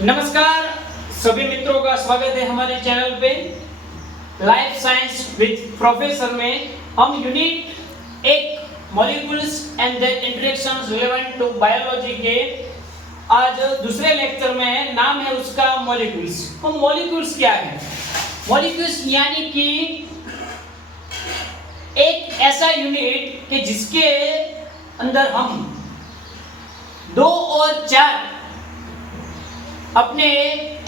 नमस्कार सभी मित्रों का स्वागत है हमारे चैनल पे लाइफ साइंस विद प्रोफेसर में हम unit 1 molecules and their interactions relevant to biology के आज दूसरे लेक्चर में है। नाम है उसका मॉलिक्यूल्स। तो मॉलिक्यूल्स क्या है? मॉलिक्यूल्स यानी कि एक ऐसा यूनिट कि जिसके अंदर हम 2 और 4 अपने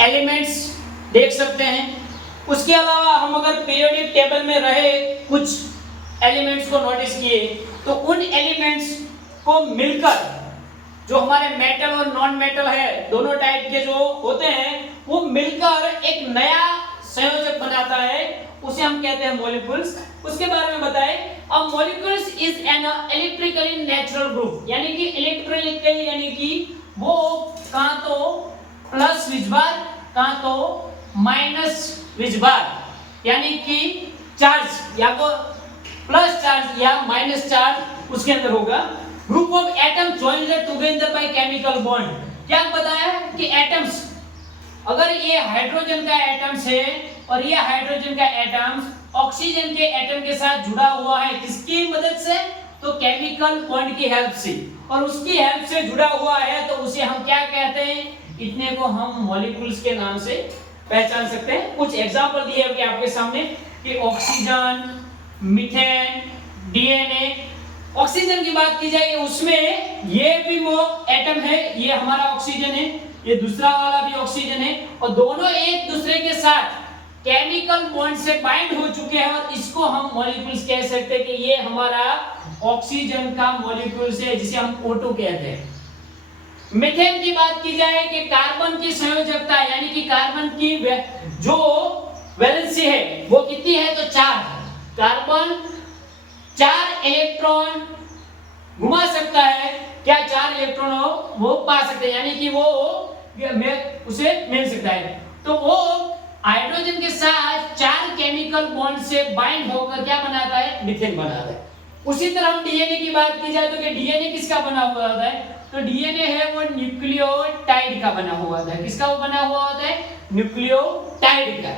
एलिमेंट्स देख सकते हैं। उसके अलावा हम अगर पीरियोडिक टेबल में रहे कुछ एलिमेंट्स को नोटिस किए तो उन एलिमेंट्स को मिलकर जो हमारे मेटल और नॉन मेटल है दोनों टाइप के जो होते हैं वो मिलकर एक नया संयोजक बनाता है, उसे हम कहते हैं मॉलिक्यूल्स। उसके बारे में बताएं। अब molecules is an electrically natural group, यानी कि इलेक्ट्रिकली यानी कि वो कहां तो प्लस विजबार कहां तो माइनस विजबार, यानी कि चार्ज या तो प्लस चार्ज या माइनस चार्ज उसके अंदर होगा। Group of atom joined together by chemical bond. क्या बताया कि एटम्स, अगर ये हाइड्रोजन का एटम्स है और ये हाइड्रोजन का एटम्स ऑक्सीजन के एटम के साथ जुड़ा हुआ है, किसकी मदद से? तो केमिकल बॉन्ड की हेल्प से, और उसकी हेल्प से जुड़ा हुआ है तो उसे हम क्या कहते हैं? इतने को हम मॉलिक्यूल्स के नाम से पहचान सकते हैं। कुछ एग्जांपल दिए हैं आपके सामने कि ऑक्सीजन, मीथेन, डीएनए। ऑक्सीजन की बात की जाए उसमें ये भी वो एटम है, ये हमारा ऑक्सीजन है, ये दूसरा वाला भी ऑक्सीजन है, और दोनों एक दूसरे के साथ केमिकल बॉन्ड से बाइंड हो चुके हैं और इसको हम मॉलिक्यूल्स कह सकते हैं कि ये हमारा ऑक्सीजन का मॉलिक्यूल्स है जिसे हम O2 कहते हैं। मीथेन की बात की जाए कि कार्बन की संयोजकता यानी कि कार्बन की जो वैलेंसी है वो कितनी है? तो 4। कार्बन 4 इलेक्ट्रॉन घुमा सकता है। क्या 4 इलेक्ट्रॉन हो वो पा सकते हैं, यानी कि वो उसे मिल सकता है। तो वो हाइड्रोजन के साथ 4 केमिकल बॉन्ड से बाइंड होकर क्या बनाता है? मीथेन बनाता है। उसी तरह हम डीएनए की बात की जाए तो कि डीएनए किसका बना हुआ होता है? तो डीएनए है वो न्यूक्लियोटाइड का बना हुआ होता है। किसका वो बना हुआ होता है? न्यूक्लियोटाइड का।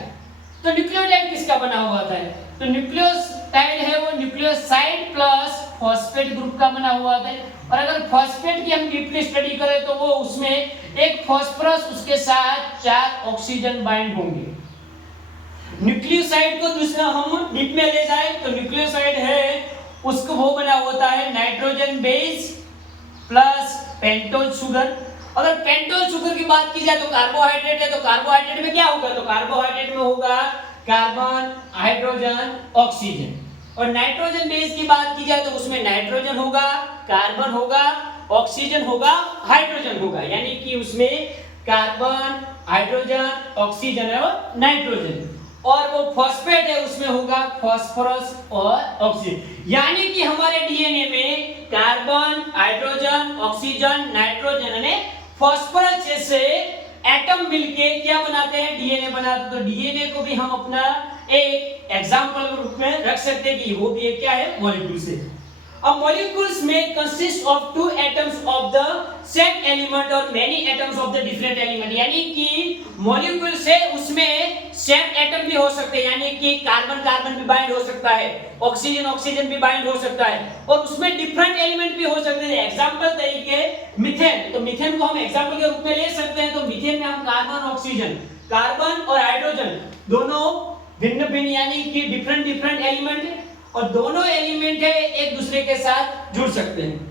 तो न्यूक्लियोटाइड किसका बना हुआ होता है? तो न्यूक्लियोटाइड है वो न्यूक्लियोसाइड प्लस फॉस्फेट ग्रुप का बना हुआ होता है। और अगर फॉस्फेट की हम डीपली स्टडी करें तो वो उसमें एक फॉस्फोरस उसके साथ 4 ऑक्सीजन बाइंड होंगे। न्यूक्लियोसाइड को दूसरा हम डीप में ले जाए तो न्यूक्लियोसाइड है उसको वो बना होता है nitrogen base plus pentose sugar. अगर पेंटोज शुगर की बात की जाए तो कार्बोहाइड्रेट है, तो कार्बोहाइड्रेट में क्या होगा? तो कार्बोहाइड्रेट में होगा कार्बन, हाइड्रोजन, ऑक्सीजन। और नाइट्रोजन बेस की बात की जाए तो उसमें नाइट्रोजन होगा, कार्बन होगा, ऑक्सीजन होगा, हाइड्रोजन होगा, यानी कि उसमें कार्बन, हाइड्रोजन, ऑक्सीजन और नाइट्रोजन। और वो फॉस्फेट है उसमें होगा फास्फोरस और ऑक्सीजन। यानी कि हमारे डीएनए में कार्बन, हाइड्रोजन, ऑक्सीजन, नाइट्रोजन ने फास्फोरस जैसे एटम मिलके क्या बनाते हैं? डीएनए बनाते हैं। तो डीएनए को भी हम अपना एक एग्जांपल के रूप में रख सकते हैं कि वो भी एक क्या है? मॉलिक्यूल्स है। अब मॉलिक्यूल्स में consist of 2 atoms of the same element और many atoms of the different element, यानी कि मॉलिक्यूल से उसमें सेम एटम भी हो सकते हैं, यानी कि कार्बन कार्बन भी बाइंड हो सकता है, ऑक्सीजन ऑक्सीजन भी बाइंड हो सकता है, और उसमें डिफरेंट एलिमेंट भी हो सकते हैं। एग्जांपल तरीके मीथेन, तो मीथेन को हम एग्जांपल के रूप में ले सकते हैं। तो मीथेन में हम कार्बन ऑक्सीजन, कार्बन और हाइड्रोजन दोनों भिन्न भिन्न यानी कि डिफरेंट डिफरेंट एलिमेंट है, और दोनों एलिमेंट है एक दूसरे के साथ जुड़ सकते हैं।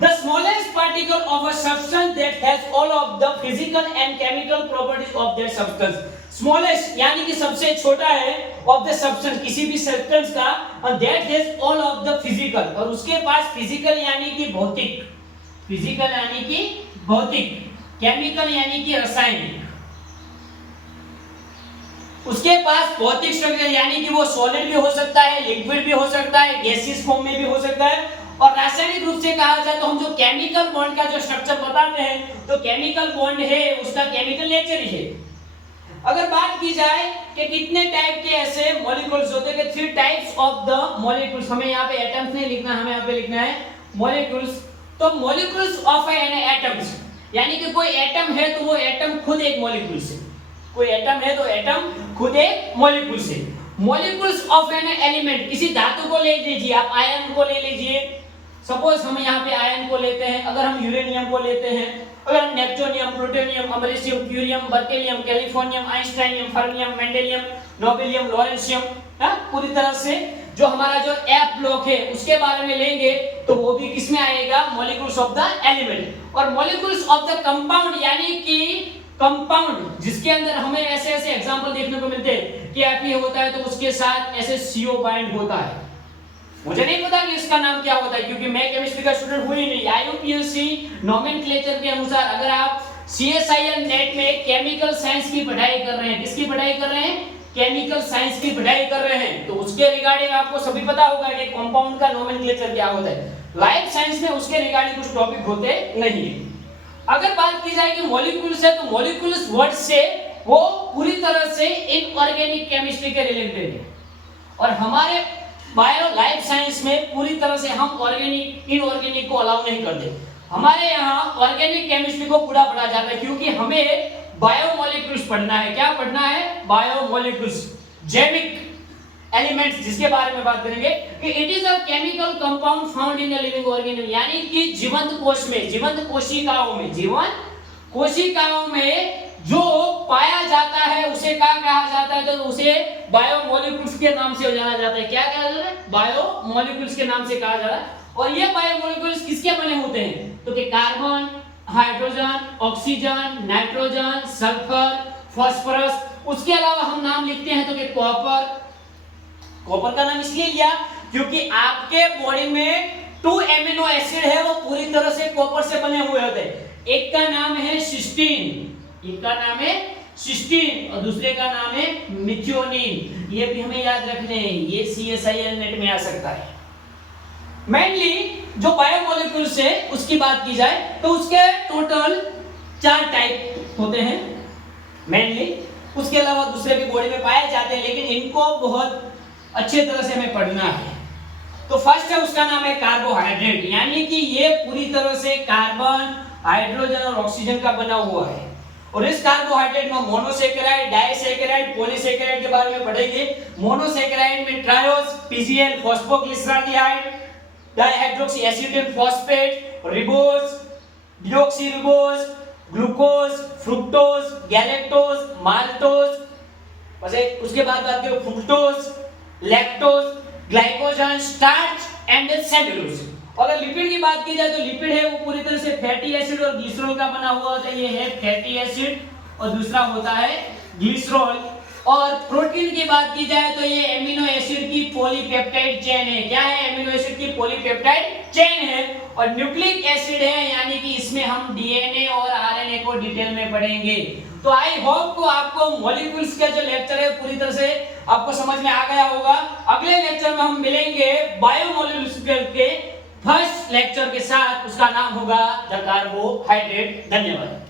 The smallest particle of a substance that has all of the physical and chemical properties of that substance. Smallest यानी कि सबसे छोटा है of the substance, किसी भी substance का, and that has all of the physical, और उसके पास physical यानी कि भौतिक, physical यानी कि भौतिक, chemical यानी कि रासायनिक, उसके पास भौतिक स्ट्रक्चर यानी कि वो सॉलिड भी हो सकता है, लिक्विड भी हो सकता है, गैसियस फॉर्म में भी हो सकता है, और रासायनिक रूप से कहा जाए तो हम जो केमिकल बॉन्ड का जो स्ट्रक्चर बताते हैं तो केमिकल बॉन्ड है उसका केमिकल नेचर ही है। अगर बात की जाए कि कितने टाइप के ऐसे मॉलिक्यूल्स होते हैं कि 3 टाइप्स ऑफ द मॉलिक्यूल्स, हमें यहाँ पे एटम्स नहीं लिखना, हमें यहाँ पे लिखना है मॉलिक्यूल्स। तो मॉलिक्यूल्स ऑफ एन एटम्स यानी कि कोई एटम है तो वो एटम खुद एक मॉलिक्यूल से, कोई एटम है तो एटम खुद एक मॉलिक्यूल से। मॉलिक्यूल्स ऑफ एन एलिमेंट, किसी धातु को ले लीजिए आप, आयन को ले लीजिए, सपोज हम यहाँ पे आयन को लेते हैं, अगर हम यूरेनियम को लेते हैं, अगर हम neptunium, plutonium, americium, curium, berkelium, californium, einsteinium, fermium, mendelevium, nobelium, lawrencium, पूरी तरह से जो हमारा जो एफ ब्लॉक है उसके बारे में लेंगे तो वो भी किसमें आएगा, मॉलिक्यूल्स ऑफ द एलिमेंट। और मॉलिक्यूल्स ऑफ द कंपाउंड यानी कि कंपाउंड जिसके अंदर हमें ऐसे ऐसे एग्जांपल देखने को मिलते हैं कि Fe होता है तो उसके साथ ऐसे CO बाइंड होता है। मुझे नहीं पता कि इसका नाम क्या होता है क्योंकि मैं केमिस्ट्री का स्टूडेंट हूं ही नहीं। IUPAC नोमेनक्लेचर के अनुसार अगर आप CSIR नेट में केमिकल साइंस की पढ़ाई कर रहे हैं, किसकी पढ़ाई कर रहे हैं, केमिकल साइंस की पढ़ाई कर रहे हैं, तो उसके रिगार्डिंग आपको सभी पता होगा कि कंपाउंड का नोमेनक्लेचर क्या होता है। लाइफ साइंस में उसके रिगार्डिंग कुछ टॉपिक होते नहीं है। अगर बात की जाए कि मॉलिक्यूल्स है तो मॉलिक्यूल्स वर्ड से वो पूरी तरह से इनऑर्गेनिक केमिस्ट्री के रिलेटेड है और हमारे बायो लाइफ साइंस में पूरी तरह से हम ऑर्गेनिक इनऑर्गेनिक को अलाउ नहीं करते। हमारे यहाँ ऑर्गेनिक केमिस्ट्री को पूरा पढ़ा जाता है क्योंकि हमें बायोमोलिक्यूल्स पढ़ना है। क्या पढ़ना है, बायोमोलिक्यूल्स, जैविक एलिमेंट्स, जिसके बारे में बात करेंगे कि it is a chemical compound found in a living organism, यानी कि जीवंत कोश में, जीवंत कोशिकाओं में, जीवंत कोशिकाओं में जो पाया जाता है उसे क्या कहा जाता है, तो उसे बायोमोलिक्यूल्स के नाम से जाना जाता है। क्या कहा जाता है, बायोमोलिक्यूल्स के नाम से कहा जाता है। और ये बायोमोलिक्यूल्स किसके बने होते हैं, तो कि carbon, hydrogen, oxygen, nitrogen, sulphur, phosphorus, उसके अलावा हम नाम लिखते हैं तो कि कॉपर। कॉपर का नाम इसलिए लिया क्योंकि आपके बॉडी में 2 एमिनो एसिड है वो पूरी तरह से कॉपर से बने हुए होते हैं। एक का नाम है सिस्टीन, एक का नाम है सिस्टीन और दूसरे का नाम है मिथ्योनिन। ये भी हमें याद रखने हैं, ये CSIR नेट में आ सकता है। मेनली जो बायोमोलिक्यूल्स है उसकी बात की जाए तो उसके टोटल 4 टाइप होते हैं मेनली, उसके अलावा दूसरे भी बॉडी में पाए जाते हैं लेकिन इनको बहुत अच्छे तरह से हमें पढ़ना है। तो फर्स्ट है उसका नाम है कार्बोहाइड्रेट, यानी कि ये पूरी तरह से कार्बन, हाइड्रोजन और ऑक्सीजन का बना हुआ है। और इस कार्बोहाइड्रेट में मोनोसैकेराइड, डाइसैकेराइड, पॉलीसैकेराइड के बारे में पढ़ेंगे। मोनोसैकेराइड में triose, PGL, phosphoglyceraldehyde, dihydroxy acetate phosphate, ribose, deoxyribose, glucose, fructose, galactose, maltose, उसके बाद आते हैं fructose, lactose, glycogen, starch and cellulose. अगर लिपिड की बात की जाए तो लिपिड है वो पूरी तरह से फैटी एसिड और ग्लिसरॉल का बना हुआ होता है। ये है फैटी एसिड और दूसरा होता है ग्लिसरॉल। और प्रोटीन की बात की जाए तो ये एमिनो एसिड की पॉलीपेप्टाइड चेन है। क्या है, एमिनो एसिड की पॉलीपेप्टाइड चेन है। और न्यूक्लिक एसिड है, यानी कि इसमें हम DNA और RNA को डिटेल में पढ़ेंगे। तो आई होप को आपको मॉलिक्यूल्स का जो लेक्चर है पूरी तरह से आपको समझ में आ गया होगा। अगले लेक्चर में हम मिलेंगे बायोमोलिक्यूल्स के फर्स्ट लेक्चर के साथ, उसका नाम होगा द कार्बोहाइड्रेट। धन्यवाद।